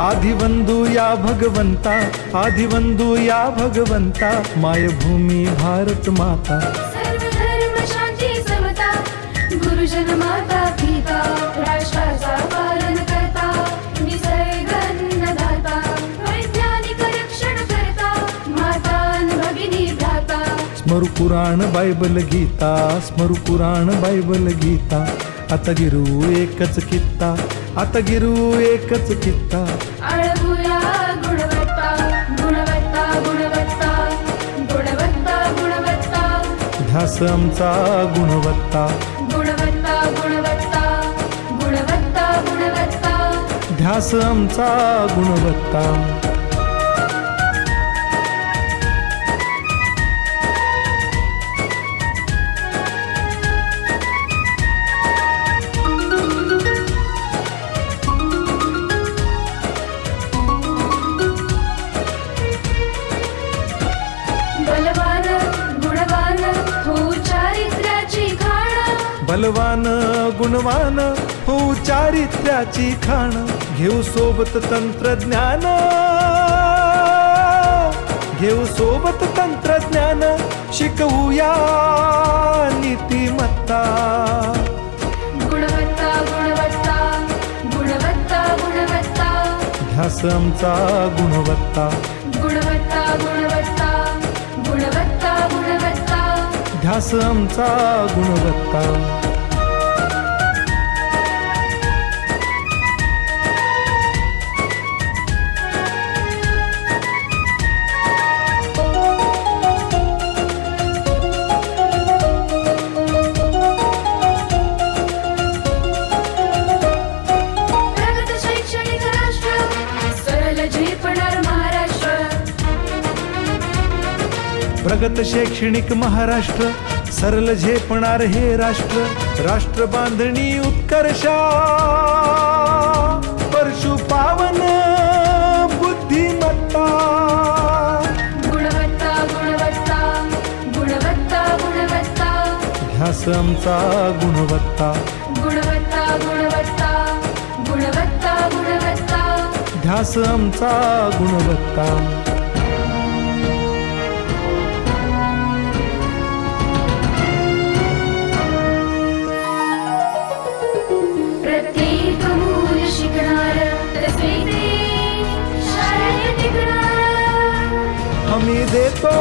आदिवंदू या भगवंता, आदिवंदू या भगवंता, मायभूमी भारत माता. सर्व धर्म शांती समता, गुरुजन माता पिता, राष्ट्राचा पालन करता, निसर्ग अन्नदाता, वैज्ञानिक रक्षण करता, माता अन भगिनी भ्राता. स्मरू पुराण बायबल गीता, स्मरू पुराण बायबल गीता. आता गिरू एकच कित्ता, आता गिरू एकच कित्ता. आळवूया गुणवत्ता, गुणवत्ता, गुणवत्ता, गुणवत्ता, गुणवत्ता. ध्यास आमचा गुणवत्ता, गुणवत्ता, गुणवत्ता, गुणवत्ता, गुणवत्ता. ध्यास आमचा गुणवत्ता. बलवान गुणवान हो चारित्र्याची खाण, बलवान गुणवान हो चारित्र्याची खाण. घेऊ सोबत तंत्रज्ञान, घेऊ सोबत तंत्रज्ञान, शिकवूया नीतिमत्ता. गुणवत्ता, गुणवत्ता, गुणवत्ता, गुणवत्ता. ध्यास आमचा गुणवत्ता, गुणवत्ता, गुणवत्ता, गुणवत्ता, गुणवत्ता. ध्यास आमचा गुणवत्ता. प्रगत शैक्षणिक राष्ट्र, सरल झेपणार महाराष्ट्र. प्रगत शैक्षणिक महाराष्ट्र, सरल झेपणार हे राष्ट्र. राष्ट्र बांधणी उत्कर्षा, परशु पावन बुद्धिमत्ता. गुणवत्ता, गुणवत्ता, गुणवत्ता, गुणवत्ता. ध्यास आमचा गुणवत्ता, गुणवत्ता, गुणवत्ता, गुणवत्ता, गुणवत्ता. ध्यास आमचा गुणवत्ता. प्रत्येक मूल शिकणार, तसे ते शाळेत टिकणार. हमी देतो